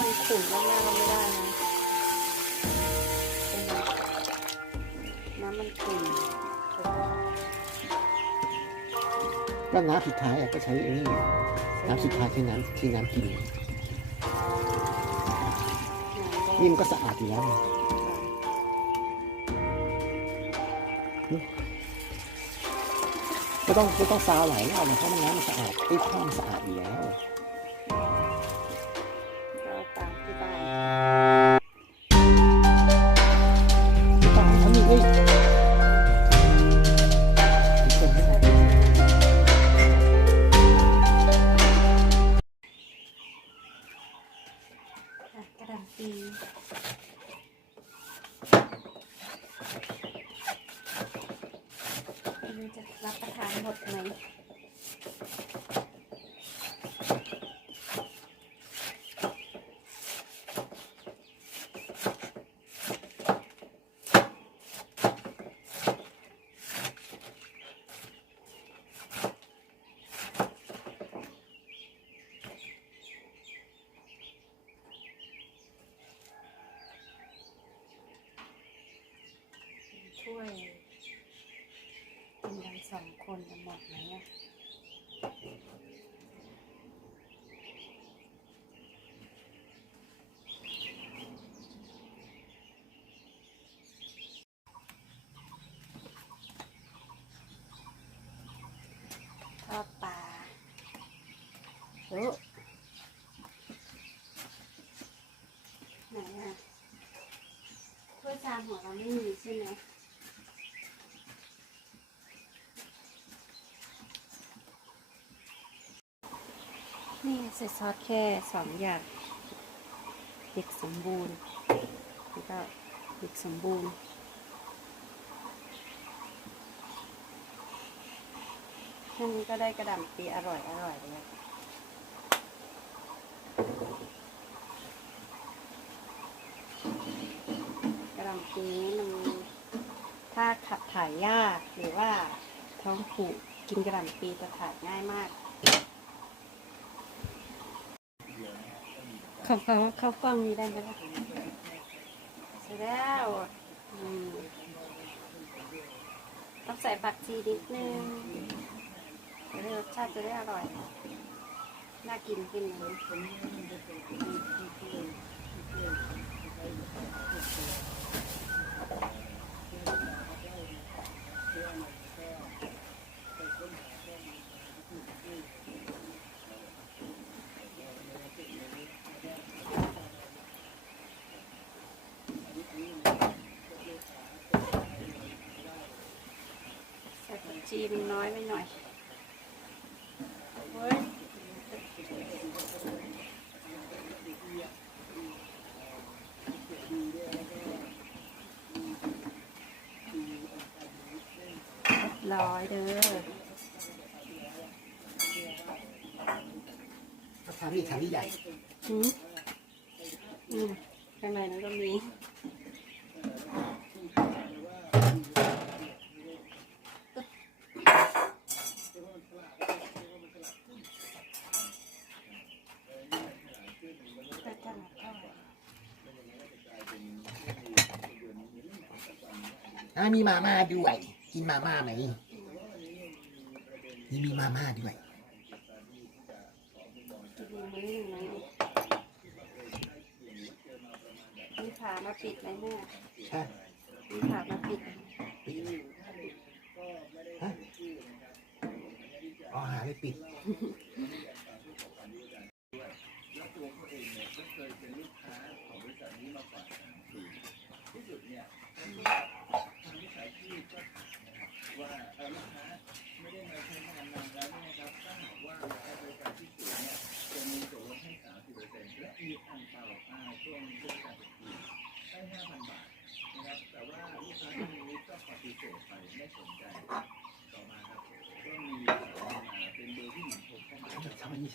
มันขุ่นมากๆก็ไม่ได้นะน้ำมันขุ่นก็น้ำสุดท้ายอะก็ใช้เอ้นี่น้ำสุดท้ายใช้น้ำที่น้ำกินนี่มันก็สะอาดอยู่แล้วก็ต้องก็ต้องซาไหลออกมาเพราะน้ำมันสะอาดไอ้ข้ามสะอาดอยู่แล้ว จะรับประทานหมดไหมช่วย กินกันสองคนจะหมดไหมอะทอดปลาโอ้ไหนอะถ้วยจานของเราไม่มีใช่ไหม นี่ ใส่ซอสแค่สองอย่างเด็กสมบูรณ์แล้วก็เด็กสมบูรณ์แค่นี้ก็ได้กระดำปีอร่อยอร่อยเลยกระดำปีนี้มันถ้าขับถ่ายยากหรือว่าท้องผูกกินกระดำปีจะถ่ายง่ายมาก เขาเขาเขาฟังนี้ได้ไหมล่ะเสร็จแล้วอืมต้องใส่ผักชีนิดนึงจะได้รสชาติจะได้อร่อย น่ากินขึ้นเลยใชีมันน้อยไปหน่อยเฮ้ยเรียบร้อยเด้อชามนี้ชามนี้ใหญ่ อืมอืมข้างในนั้นก็มี แต่ขนาดเท่าไหร่ อ่า มีมาม่าด้วย กินมาม่าไหมนี่มีมาม่าด้วยจะมีมื้อหนึ่งไหมมีขามาปิดไหมแม่ใช่มีขามาปิดปิดฮะอ๋อหาไม่ปิด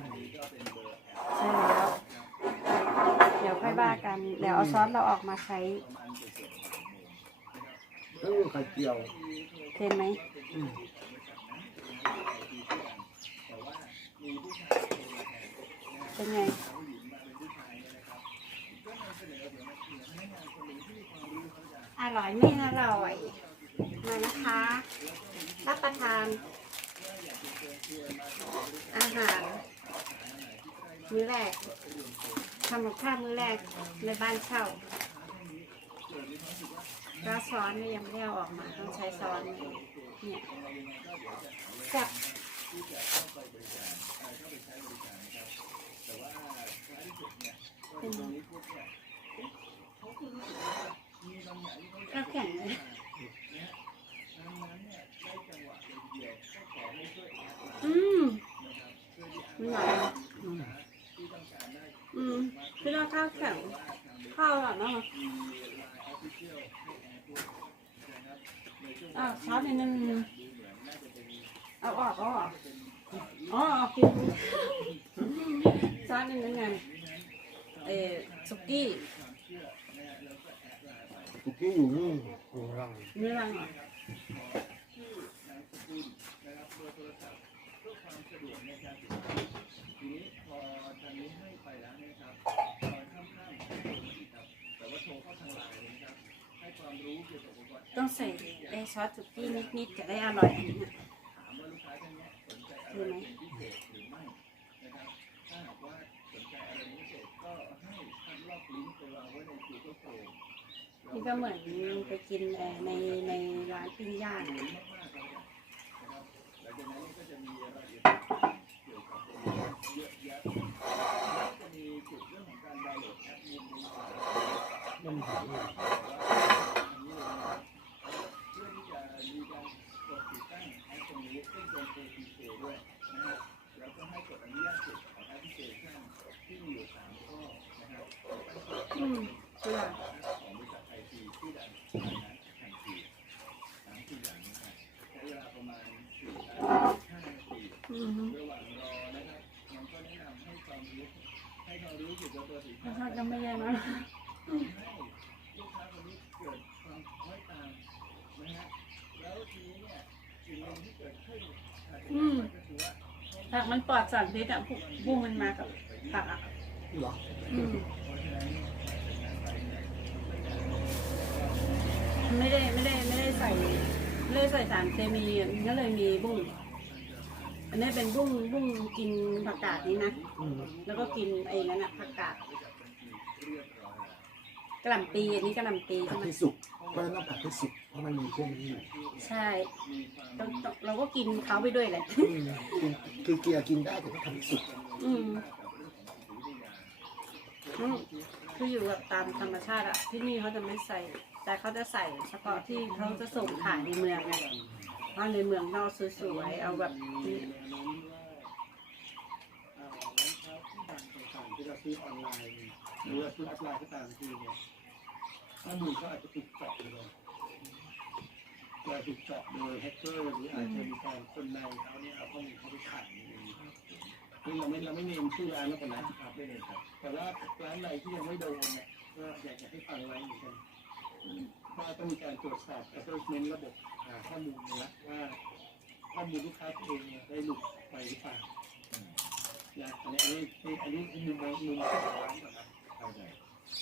ใช่ไหมใช่แล้ว เดี๋ยวค่อยว่ากัน เดี๋ยวเอาซอสเราออกมาใช้เออไข่เจียวเค็มไหมอืมเป็นไงอร่อยไม่อร่อย มานะคะ รับประทาน อาหาร มือแรกทำกับข้าวมือแรกในบ้านเช่าก็ซ้อนเนี่ยยังไม่ได้เอาออกมาต้องใช้ซ้อนเนี่ยจับเป็นข้าวแข็งเลยอืมมันหวาน อืมคือเราข้าวแข็งข้าวอร่อยมากอะช้อนนิดนึงเอาออกเอาออกอ๋อเอากินช้อนนิดนึงไงเออสุกี้สุกี้อยู่นี่ของเราเนื้อรังเหรอ ต้องใส่ไอซอสสุกี้นิดๆจะได้อร่อยอันนี้นะดูไหมนี่ก็เหมือนไปกินเอ่อในในร้านปิ้งย่าง น้ำหอม อืมเชื่ออืม รสชาติก็ไม่แย่นะอืมผักมันปลอดสารพิษอะพุบุ้งมันมากับผักอะหรออืมไม่ได้ไม่ได้ไม่ได้ใส่ไม่ได้ใส่สารเคมีมันก็เลยมีบุ้ง อันนี้เป็นบุ้งบุ้งกินผักกาดนี้นะ อืมแล้วก็กินไอ้นั่นอะผักกาดกระหล่ำปีอันนี้กระหล่ำปีผัใช่ดไหมให้สุกเพราะฉะนั้นต้องผัดให้สุกเพราะมันมีพวกนี้อยู่ใช่ต้องต้องเราก็กินเขาไปด้วยแหละอืมคือคือเกียร์กินได้แต่ต้องทำให้สุกอืมอืมคืออยู่แบบตามธรรมชาติอะที่นี่เขาจะไม่ใส่ แต่เขาจะใส่เฉพาะที่เขาจะส่งขายในเมืองไง เพราะในเมืองนอกสวยๆเอาแบบนี้ที่เราซื้อออนไลน์หรือว่าซื้อออฟไลน์ก็ตามทีเนี่ยข้อมูลเขาอาจจะถูกเจาะเลยจะถูกเจาะโดยแฮกเกอร์หรืออาจจะมีการคนในเขาเนี่ยเอาข้อมูลเขาไปขายนี่คือเราไม่เราไม่เนมชื่อร้านแล้วกันนะครับไม่เนมครับแต่ว่าร้านไหนที่ยังไม่โดนเนี่ยก็อยากจะให้ฟังไว้เหมือนกัน ว่าต้องมีการตรวจสอบ assessment ระบบหาข้อมูลนะว่าข้อมูลลูกค้าตัวเองเนี่ยได้หลุดไปหรือเปล่านะอันนี้อันนี้อันนี้มุมมองมุมเจ้าของร้านก่อนนะเข้าใจ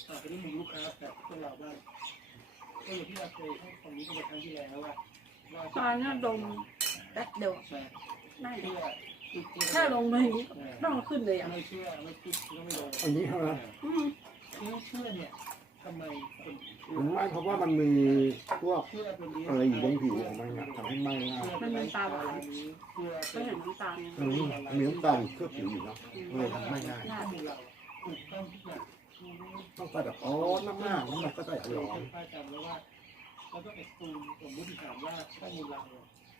อ่อันนี้มุมลูกค้าแบบพวกเราบ้างก็อย่างที่เราเคยให้ความรู้กันไปครั้งที่แล้วว่าว่าตอนนี้ดมแป๊บเดียวแต่ได้เชื่อถ้าลงมาอย่างนี้ต้องขึ้นเลยอะไม่เชื่อไม่คิดก็ไม่โดนอันนี้เท่านั้นอืมเชื่อเชื่อเนี่ย ทำไมคนมันไหม้เพราะว่ามันมีพวกเชื่อคนนี้อะไรอยู่บนผิวของมันอะทำให้ไหม้ง่ายมันเป็นตาหวานเชื่อก็เห็นน้ำตาลอืมมีน้ำตาลเคลือบผิวอยู่เนาะเลยทำไม่ง่ายข้อมูลเราถูกต้องทุกอย่างต้องใส่แบบอ๋อน้ำหน้าน้ำมันก็ใส่ร้อนป้าจำแล้วว่าเราต้องเอ็กซ์ตูมสมมติฐานว่าข้อมูลเรา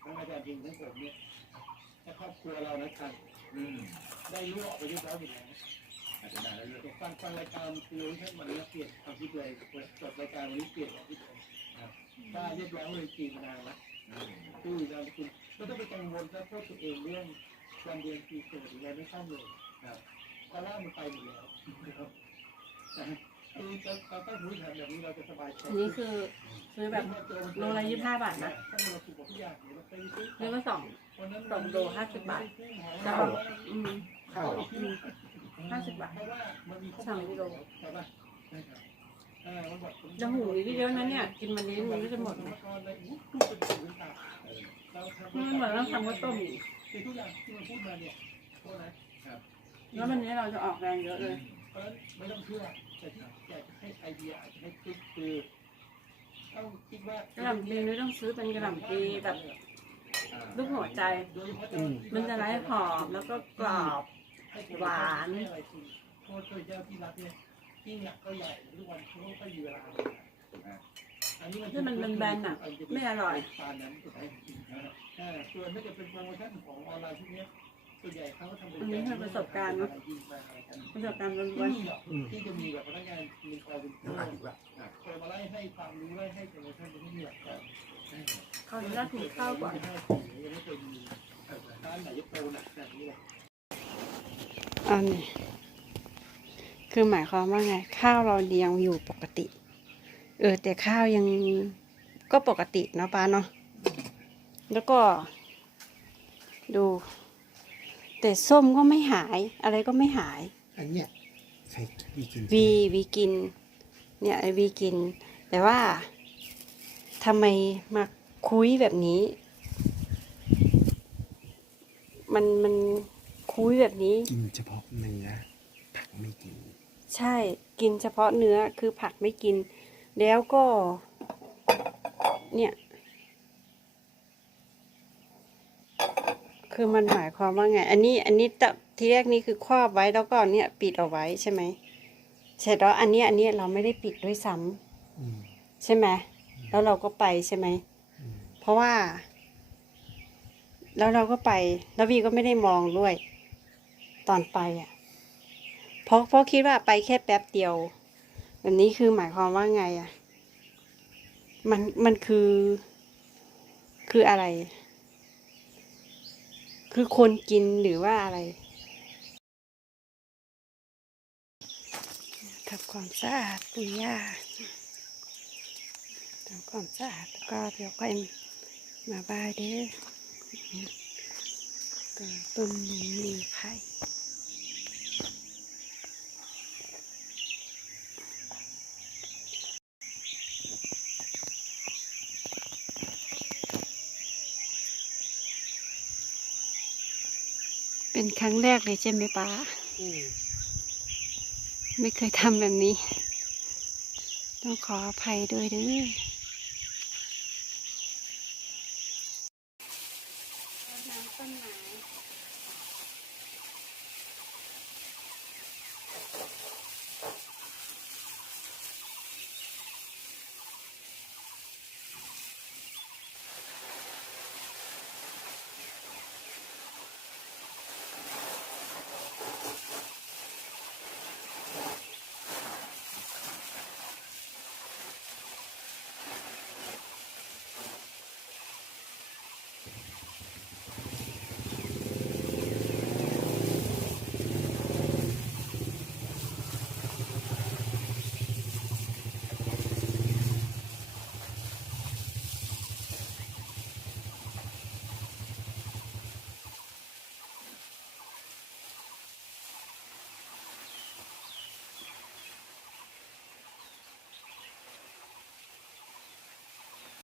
ทั้งอาจารย์พิมทั้งผมเนี่ยถ้าครอบครัวเรานะครับอืมได้รู้ออกไปเรียบร้อยอยู่แล้ว อาจจะนานแล้วเรื่องเดี๋ยวฟังฟังรายการคือท่านวันนี้เปลี่ยนความคิดเลยจบรายการวันนี้เปลี่ยนความคิดเลยครับถ้าเรียบร้อยเลยจริงมานานแล้วอืมคือเราคุณก็ต้องไปกังวลและโทษตัวเองเรื่องวันเดือนปีเกิดหรืออะไรไม่ต้องเลยครับเพราะว่ามันไปอยู่แล้วนะครับคือเราต้องรู้ทันแบบนี้เราจะสบายใจ อันนี้คือ ซื้อแบบโลละยี่สิบห้าบาทนะเราถูกกว่าทุกองเนี่ยเราไปซื้อเรียกว่าสองสองโลห้าสิบบาทข้าววอืมข้าวห้าสิบบาทเพราะว่ามันมีข้อสามมูลกิโลใช่ป่ะใช่ครับเออมันบอกผมจะหูอีกเยอะนะเนี่ย กินวันนี้มันก็จะหมดนะมันเหมือนเราทำข้าวต้มอีกคือทุกอย่างที่มันพูดมาเนี่ยโทษนะครับแล้ววันนี้เราจะออกแรงเยอะเลยไม่ต้องเชื่อแต่อยากจะให้ไอเดียจะให้คิดคือต้องคิดว่า กระหล่ำปีไม่ต้องซื้อเป็นกระหล่ำปีแบบลูกหัวใจ อืมมันจะไร้หอมแล้วก็กรอบ หวาน โทษเคยเจ้าที่รักเนี่ยยิ่งหนักก็ใหญ่ทุกวันเขาก็มีเวลาอันนี้มันมันเป็นแบนอะไม่อร่อย ปานนั้นสุดท้ายจริงนะอ่าส่วนถ้าจะเป็นโปรโมชั่นของออนไลน์พวกเนี้ย ส่วนใหญ่เขาก็ทำเป็นอันนี้คือประสบการณ์เนอะ ประสบการณ์ล้ที่วนมีหรอกที่จะมีแบบพนักงานมีคอยเป็นผู้คอยมาไล่ให้ความรู้ไล่ให้โปรโมชั่นเป็นที่มีหลักการๆเขาจะกินข้าวก่อนยังไม่เคยมีร้านไหนจะโปรหนักแบบนี้เลยอันนี้คือหมายความว่าไง ข้าวเราเรียงอยู่ปกติ เออ แต่ข้าวยังก็ปกติเนาะป้าเนาะแล้วก็ ดู แต่ส้มก็ไม่หายอะไรก็ไม่หาย อันเนี้ยใครวีกินวีวีกิน เนี่ยไอวีกิน แต่ว่าทำไมมาคุยแบบนี้ มันมันคุยแบบนี้ กินเฉพาะเนื้อผักไม่กิน ใช่กินเฉพาะเนื้อคือผักไม่กิน แล้วก็ เนี่ย คือมันหมายความว่าไง อันนี้อันนี้ตะทีแรกนี้คือครอบไว้แล้วก็เนี่ยปิดเอาไว้ใช่ไหมเสร็จแล้วอันนี้อันนี้เราไม่ได้ปิดด้วยซ้ำอืมใช่ไหมแล้วเราก็ไปใช่ไหมอืมเพราะว่า แล้วเราก็ไป แล้ววีก็ไม่ได้มองด้วย ตอนไปอะเพราะเพราะคิดว่าไปแค่แป๊บเดียว แบบนี้คือหมายความว่าไงอะ มันมันคือ คืออะไร คือคนกินหรือว่าอะไรทำความสะอาดปุยย่าทำความสะอาดแล้วก็เดี๋ยวค่อยมาบายเด้อต้นนี้มีไข่ เป็นครั้งแรกเลยใช่ไหมป้าอืมไม่เคยทำแบบนี้ ต้องขออภัยด้วยเด้อ